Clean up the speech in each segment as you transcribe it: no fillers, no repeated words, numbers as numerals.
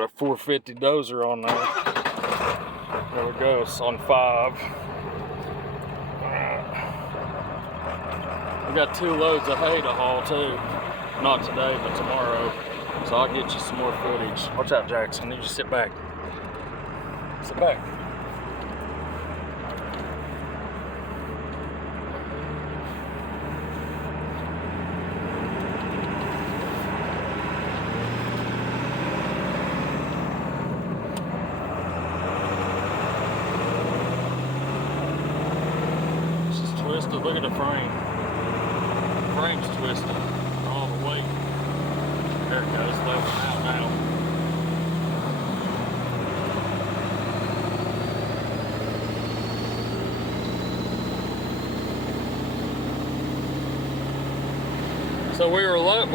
A 450 dozer on there. There we go, it's on 5. We got 2 loads of hay to haul too. Not today, but tomorrow. So I'll get you some more footage. Watch out, Jackson. I need you to sit back. Sit back. This is twisted. Look at the frame. The frame's twisted all the way. There it goes, leveling out now. So we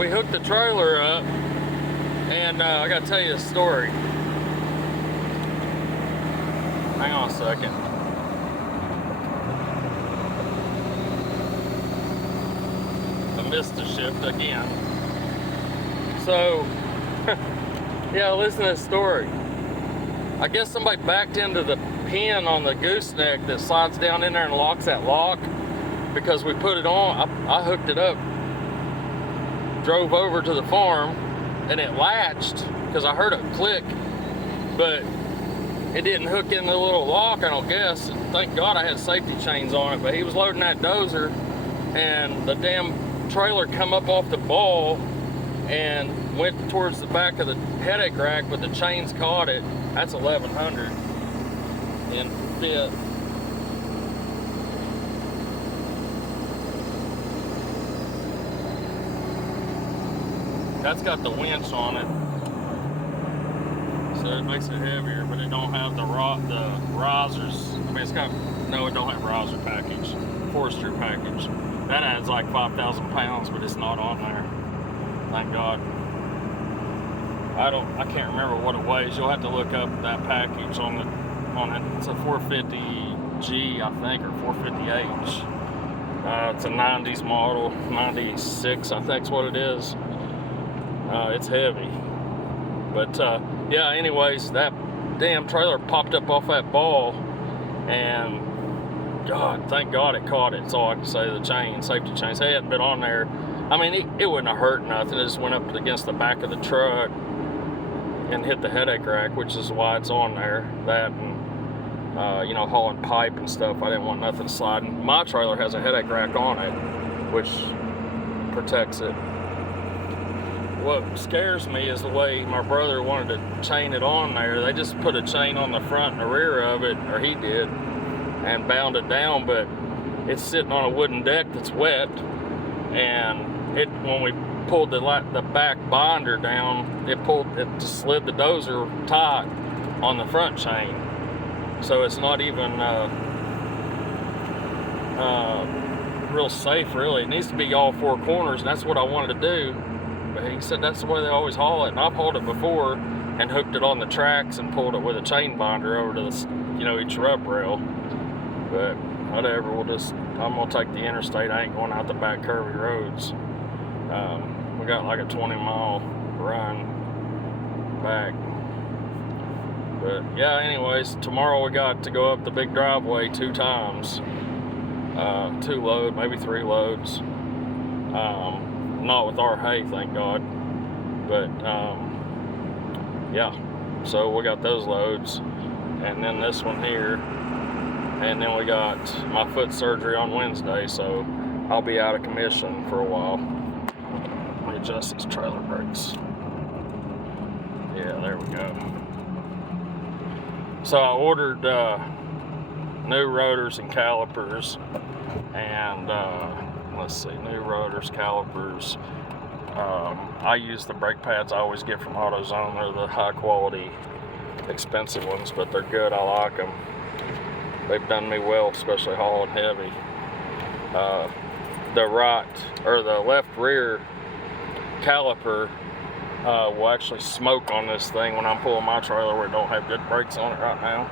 hooked the trailer up, and I gotta tell you a story. Hang on a second. I missed the shift again. So, yeah, listen to this story. I guess somebody backed into the pin on the gooseneck that slides down in there and locks that lock, because we put it on. I hooked it up, drove over to the farm, and it latched because I heard it click, but it didn't hook in the little lock, I don't guess. Thank God I had safety chains on it, but he was loading that dozer, and the damn trailer come up off the ball and went towards the back of the headache rack, but the chains caught it. That's 1100 in fit. That's got the winch on it, so it makes it heavier, but it don't have the risers. I mean, it's got, no, it don't have riser package, Forester package. That adds like 5,000 pounds, but it's not on there. Thank God. I can't remember what it weighs. You'll have to look up that package on it. It's a 450G, I think, or 450H. It's a 90s model, 96, I think's what it is. It's heavy, but yeah, anyways, that damn trailer popped up off that ball, and God, thank God it caught it. That's all I can say. The safety chains, they hadn't been on there. I mean, it wouldn't have hurt nothing. It just went up against the back of the truck and hit the headache rack, which is why it's on there. That and you know, hauling pipe and stuff, I didn't want nothing sliding. My trailer has a headache rack on it, which protects it. What scares me is the way my brother wanted to chain it on there. They just put a chain on the front and the rear of it, or he did, and bound it down, but it's sitting on a wooden deck that's wet, and when we pulled the back binder down, it just slid the dozer tight on the front chain. So it's not even real safe, really. It needs to be all 4 corners, and that's what I wanted to do. But he said that's the way they always haul it, and I've hauled it before and hooked it on the tracks and pulled it with a chain binder over to the, you know, each rub rail. But whatever, I'm gonna take the interstate. I ain't going out the back curvy roads. We got like a 20-mile run back. But yeah, anyways, tomorrow we got to go up the big driveway 2 times. 2 loads, maybe 3 loads. Not with our hay, thank God. But yeah, so we got those loads, and then this one here, and then we got my foot surgery on Wednesday, so I'll be out of commission for a while. Let me adjust these trailer brakes. Yeah, there we go. So I ordered new rotors and calipers, and let's see, new rotors, calipers. I use the brake pads I always get from AutoZone. They're the high quality, expensive ones, but they're good. I like them. They've done me well, especially hauling heavy. The left rear caliper will actually smoke on this thing when I'm pulling my trailer where it don't have good brakes on it right now.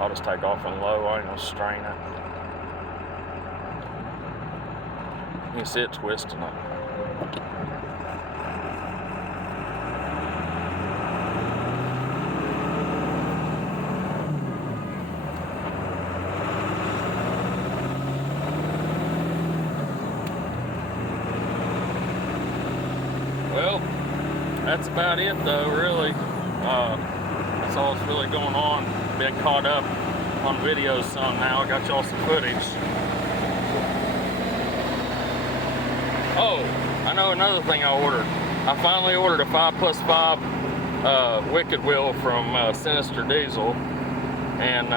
I'll just take off on low. I ain't gonna strain it. You can see it twisting it. that's about it though, really. That's all that's really going on. Been caught up on videos some now. I got y'all some footage. Oh, I know another thing I ordered. I finally ordered a 5+5 Wicked Wheel from Sinister Diesel, and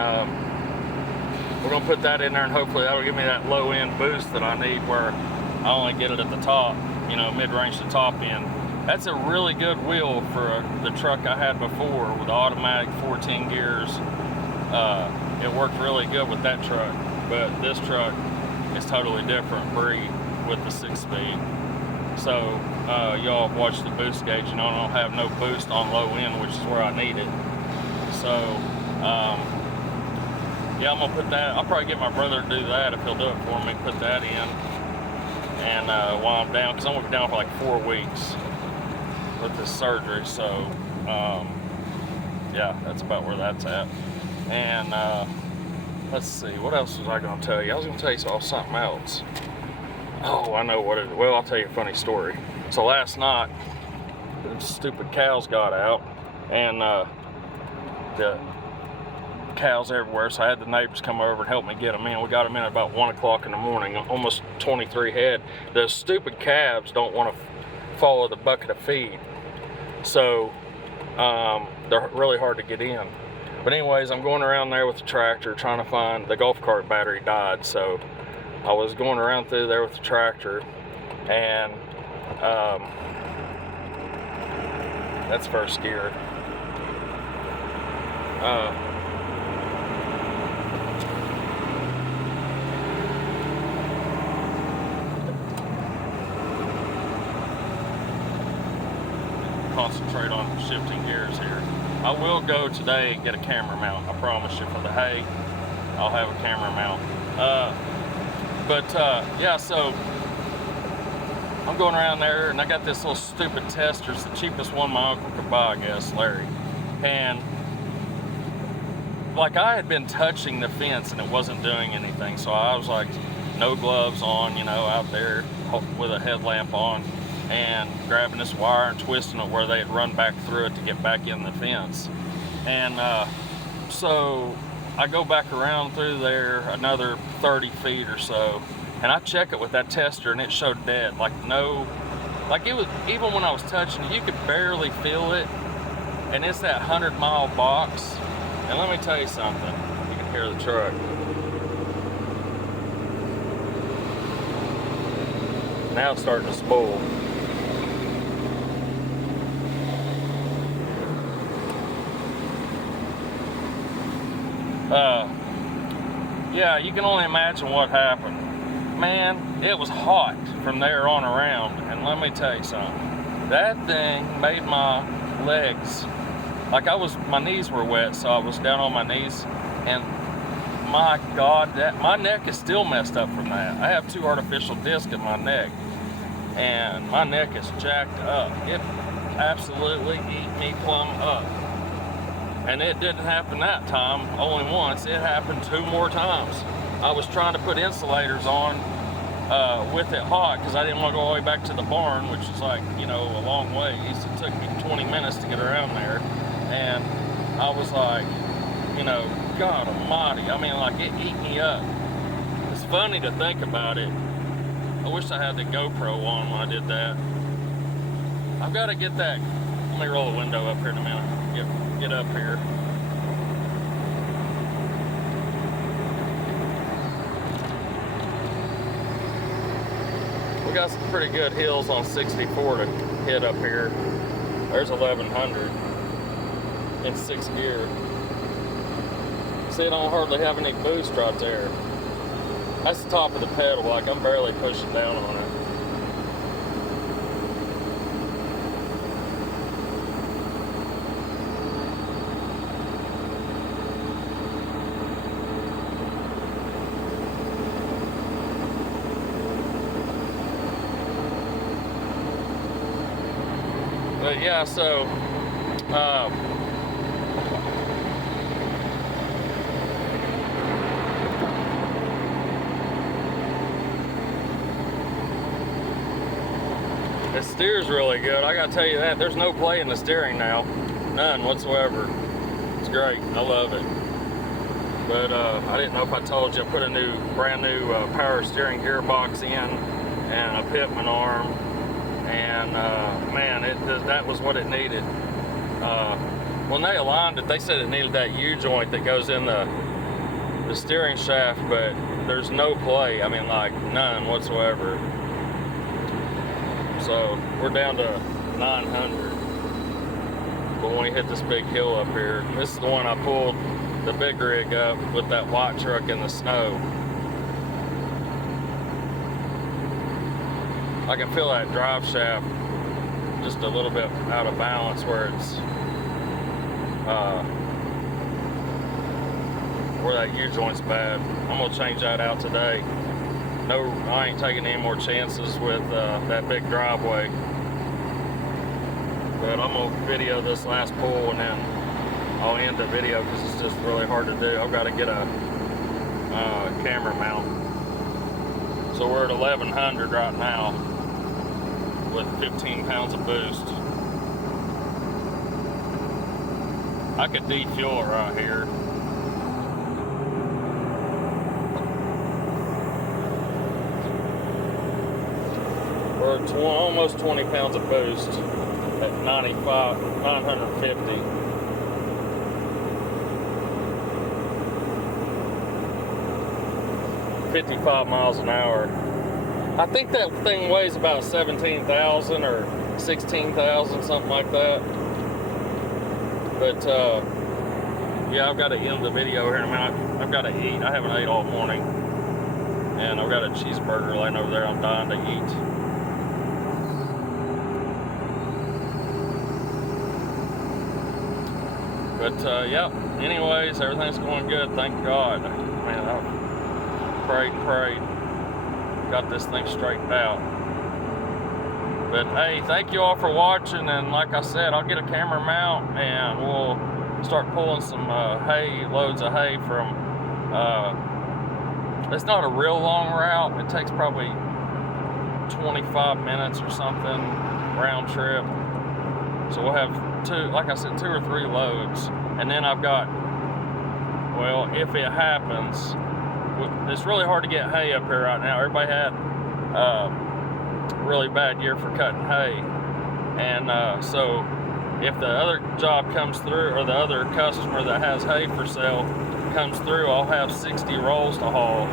we're gonna put that in there, and hopefully that'll give me that low end boost that I need, where I only get it at the top, you know, mid-range to top end. That's a really good wheel for the truck I had before with automatic 14 gears. It worked really good with that truck, but this truck is totally different breed with the 6-speed. So y'all have watched the boost gauge, and I don't have no boost on low end, which is where I need it. So yeah, I'm gonna put that. I'll probably get my brother to do that if he'll do it for me. Put that in, and while I'm down, because I'm gonna be down for like 4 weeks with this surgery. So yeah, that's about where that's at. And let's see, what else was I gonna tell you? I was gonna tell you something else. Oh, I know what it is. Well, I'll tell you a funny story. So last night, the stupid cows got out, and the cows everywhere, so I had the neighbors come over and help me get them in. We got them in at about 1 o'clock in the morning, almost 23 head. The stupid calves don't want to follow the bucket of feed, so they're really hard to get in. But anyways, I'm going around there with the tractor trying to find, the golf cart battery died, so I was going around through there with the tractor, and that's first gear. Concentrate on shifting gears here. I will go today and get a camera mount. I promise you, for the hay, I'll have a camera mount. Yeah, so I'm going around there, and I got this little stupid tester. It's the cheapest one my uncle could buy, I guess, Larry. And like, I had been touching the fence and it wasn't doing anything, so I was like, no gloves on, you know, out there with a headlamp on, and grabbing this wire and twisting it where they had run back through it to get back in the fence. And so I go back around through there another 30 feet or so, and I check it with that tester, and it showed dead. Like, no, like, it was, even when I was touching it, you could barely feel it. And it's that 100-mile box. And let me tell you something, you can hear the truck. Now it's starting to spoil. Yeah, you can only imagine what happened. Man, it was hot from there on around, and let me tell you something. That thing made my legs, like, my knees were wet, so I was down on my knees, and my God, my neck is still messed up from that. I have 2 artificial discs in my neck, and my neck is jacked up. It absolutely eat me plumb up. And it didn't happen that time, only once. It happened 2 more times. I was trying to put insulators on with it hot, because I didn't want to go all the way back to the barn, which is like, you know, a long ways. It took me 20 minutes to get around there. And I was like, you know, God almighty. I mean, like, it ate me up. It's funny to think about it. I wish I had the GoPro on when I did that. I've got to get that. Let me roll the window up here in a minute. Get up here. We got some pretty good hills on 64 to hit up here. There's 1100 in 6 gear. See, I don't hardly have any boost right there. That's the top of the pedal, like, I'm barely pushing down on it. But yeah, so It steers really good. I gotta tell you that. There's no play in the steering now. None whatsoever. It's great. I love it. But I didn't know if I told you, I put a brand new power steering gearbox in and a pitman arm. And man, that was what it needed. When they aligned it, they said it needed that U-joint that goes in the steering shaft, but there's no play. I mean, like none whatsoever. So we're down to 900. But when we hit this big hill up here, this is the one I pulled the big rig up with that white truck in the snow. I can feel that drive shaft just a little bit out of balance where it's where that U-joint's bad. I'm gonna change that out today. No, I ain't taking any more chances with that big driveway. But I'm gonna video this last pull and then I'll end the video because it's just really hard to do. I've got to get a camera mount. So we're at 1100 right now with 15 pounds of boost. I could defuel it right here. We're at almost 20 pounds of boost at 950. 55 miles an hour. I think that thing weighs about 17,000 or 16,000, something like that. But yeah, I've got to end the video here in a minute. I've got to eat. I haven't ate all morning. And I've got a cheeseburger laying over there I'm dying to eat. But yeah, anyways, everything's going good, thank God. Man, I prayed, got this thing straightened out. But hey, thank you all for watching, and like I said, I'll get a camera mount and we'll start pulling some hay, loads of hay from, it's not a real long route, it takes probably 25 minutes or something round trip. So we'll have like I said, 2 or 3 loads, and then I've got, well, if it happens, it's really hard to get hay up here right now. Everybody had a really bad year for cutting hay, and so if the other job comes through, or the other customer that has hay for sale comes through, I'll have 60 rolls to haul.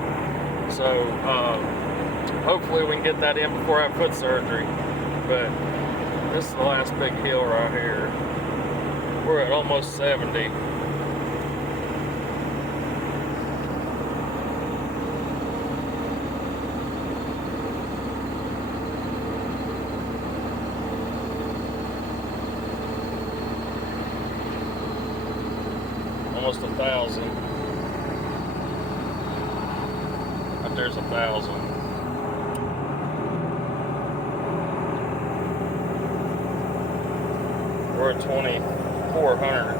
So hopefully we can get that in before I have foot surgery. But this is the last big hill right here. We're at almost 70. Almost 1,000. Up there's 1,000. We're at 2,400.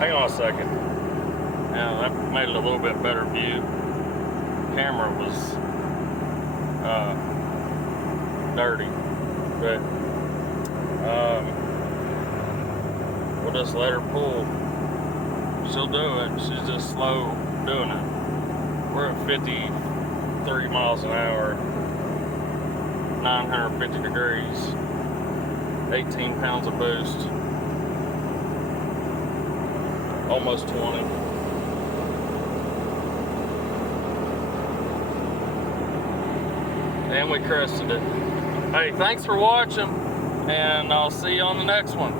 Hang on a second. Now that made it a little bit better view. Camera was dirty, but we'll just let her pull. She'll do it. She's just slow doing it. We're at 53 miles an hour, 950 degrees. 18 pounds of boost, almost 20. And we crested it. Hey, thanks for watching, and I'll see you on the next one.